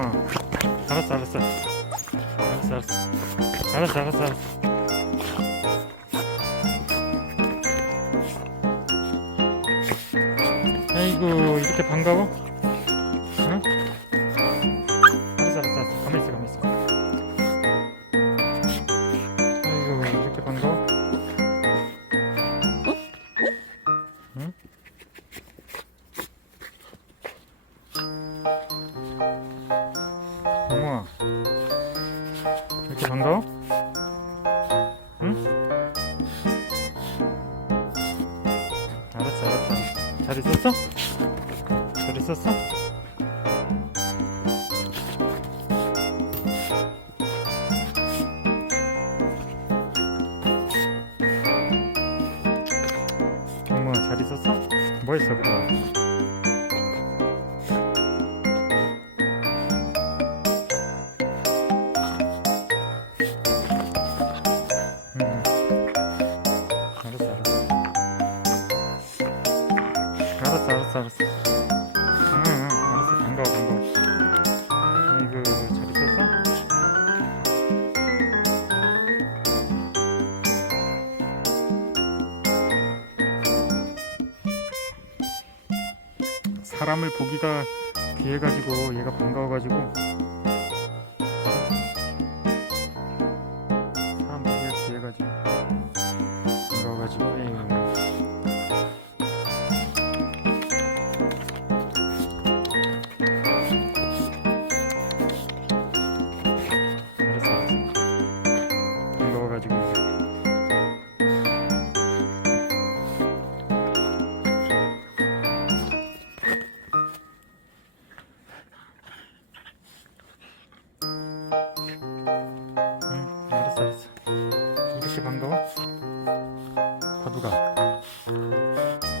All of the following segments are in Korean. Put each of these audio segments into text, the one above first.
어. 알았어, 알았어. 알았어, 알았어. 알았어, 알았어, 알았어. 아이고, 이렇게 반가워? 반가워? 응? 알았어 알았어 잘 있었어? 잘 있었어? 어머 잘 있었어? 뭐 했어 그동안? 알았어, 알았어, 알았어. 응, 응, 알았어. 반가워, 반가워. 아이고, 잘 있었어? 사람을 보기가 귀해가지고 얘가 반가워가지고 이렇게 반가워? 바두가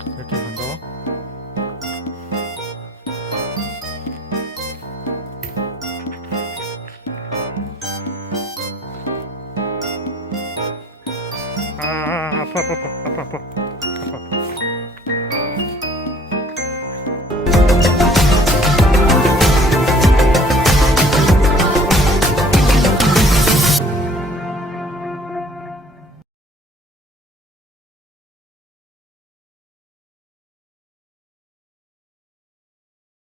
이렇게 반가워? 아, 아파 아파 아파 아파